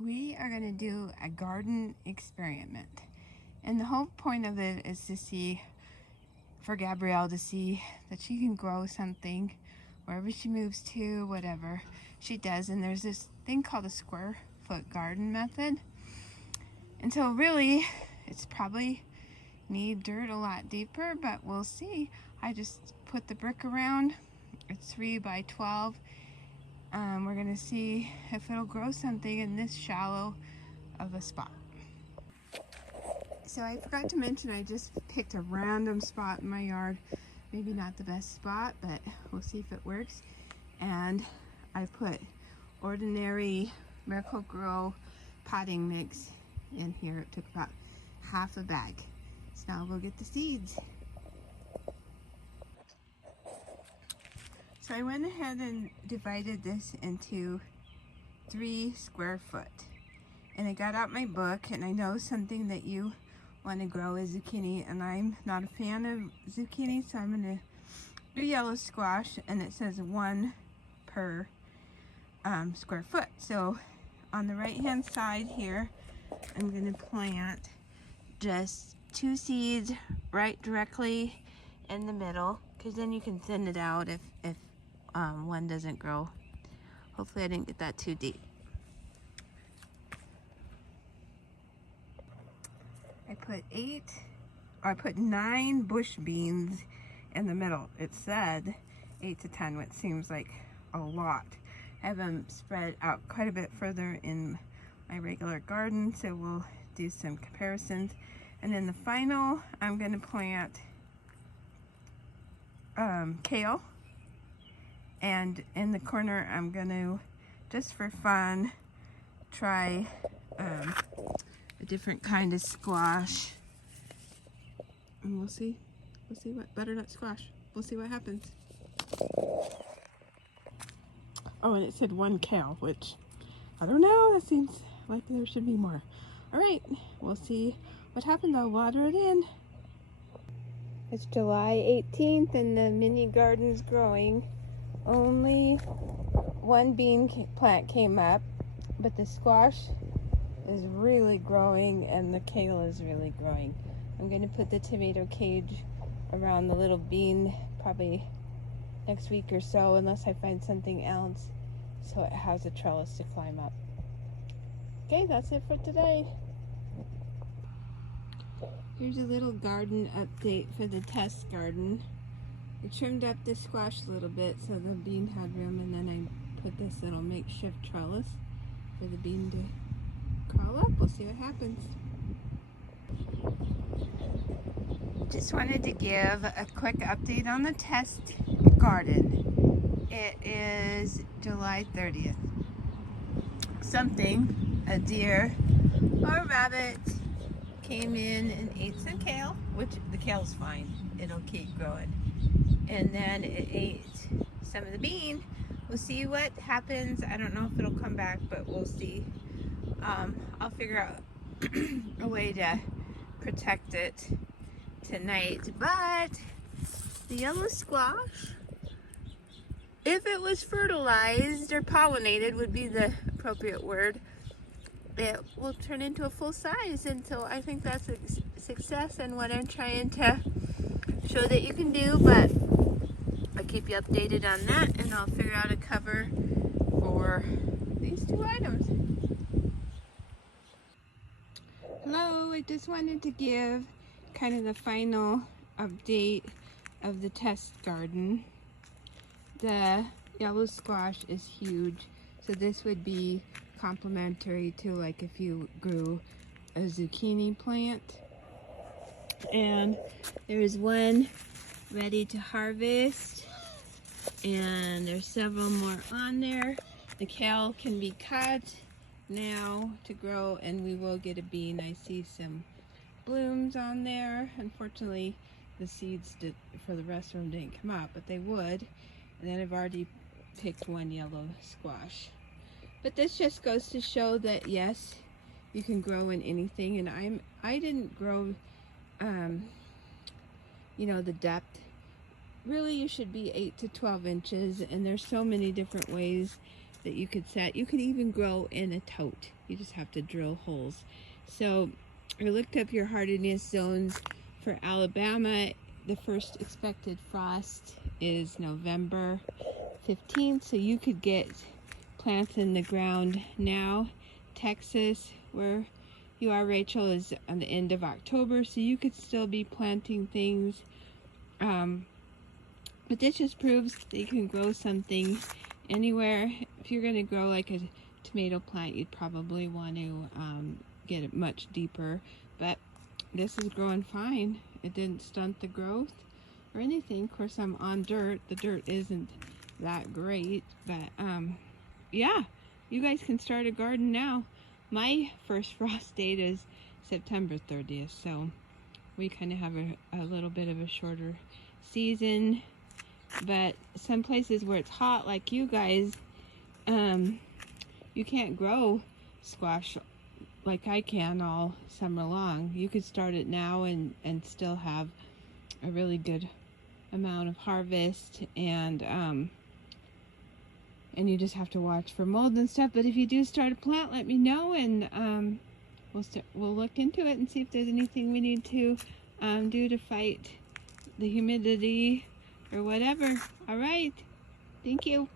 we are going to do a garden experiment. And the whole point of it is to see, for Gabrielle to see that she can grow something wherever she moves to, whatever she does. And there's this thing called a square foot garden method. And so really, it's probably need dirt a lot deeper, but we'll see. I just put the brick around. It's 3 by 12. We're gonna see if it'll grow something in this shallow of a spot. So I forgot to mention I just picked a random spot in my yard. Maybe not the best spot, but we'll see if it works. And I put ordinary Miracle-Gro potting mix in here. It took about half a bag. So now we'll get the seeds. So I went ahead and divided this into 3 square foot. And I got out my book, and I know something that you want to grow is zucchini, and I'm not a fan of zucchini, so I'm going to do yellow squash, and it says 1 per square foot. So on the right hand side here, I'm going to plant just 2 seeds right directly in the middle, because then you can thin it out if one doesn't grow. Hopefully I didn't get that too deep. I put 9 bush beans in the middle. It said 8 to 10, which seems like a lot. I have them spread out quite a bit further in my regular garden, so we'll do some comparisons. And then the final, I'm going to plant kale. And in the corner, I'm going to, just for fun, try a different kind of squash. And we'll see what, butternut squash. We'll see what happens. Oh, and it said 1 kale, which, I don't know, that seems like there should be more. All right, we'll see what happens. I'll water it in. It's July 18th and the mini garden's growing. Only 1 bean plant came up, but the squash is really growing and the kale is really growing. I'm going to put the tomato cage around the little bean probably next week or so, unless I find something else, so it has a trellis to climb up. Okay, that's it for today. Here's a little garden update for the test garden. I trimmed up the squash a little bit so the bean had room, and then I put this little makeshift trellis for the bean to crawl up. We'll see what happens. Just wanted to give a quick update on the test garden. It is July 30th. A deer or a rabbit, came in and ate some kale, which the kale's fine. It'll keep growing. And then it ate some of the bean. We'll see what happens. I don't know if it'll come back, but we'll see. I'll figure out a way to protect it tonight. But the yellow squash, if it was fertilized or pollinated would be the appropriate word, it will turn into a full size. And so I think that's a success and what I'm trying to show that you can do. But I'll keep you updated on that, and I'll figure out a cover for these 2 items. Hello, I just wanted to give kind of the final update of the test garden. The yellow squash is huge, so this would be complementary to like if you grew a zucchini plant. And there's 1 ready to harvest, and there's several more on there. The kale can be cut now to grow, and we will get a bean. I see some blooms on there. Unfortunately, the seeds for the rest of them didn't come out, but they would. And then I've already picked 1 yellow squash. But this just goes to show that yes, you can grow in anything. And I didn't grow you know, the depth. Really, you should be 8 to 12 inches, and there's so many different ways that you could set. You could even grow in a tote. You just have to drill holes. So I looked up your hardiness zones for Alabama. The first expected frost is November 15th, so you could get plants in the ground now. Texas, where you are, Rachel, is on the end of October, so you could still be planting things. But this just proves that you can grow something anywhere. If you're going to grow like a tomato plant, you'd probably want to get it much deeper. But this is growing fine. It didn't stunt the growth or anything. Of course, I'm on dirt. The dirt isn't that great, but yeah, you guys can start a garden now. My first frost date is September 30th, so we kind of have a little bit of a shorter season. But some places where it's hot, like you guys, you can't grow squash like I can all summer long. You could start it now and still have a really good amount of harvest, and you just have to watch for mold and stuff. But if you do start a plant, let me know, and we'll look into it and see if there's anything we need to do to fight the humidity or whatever. All right. Thank you.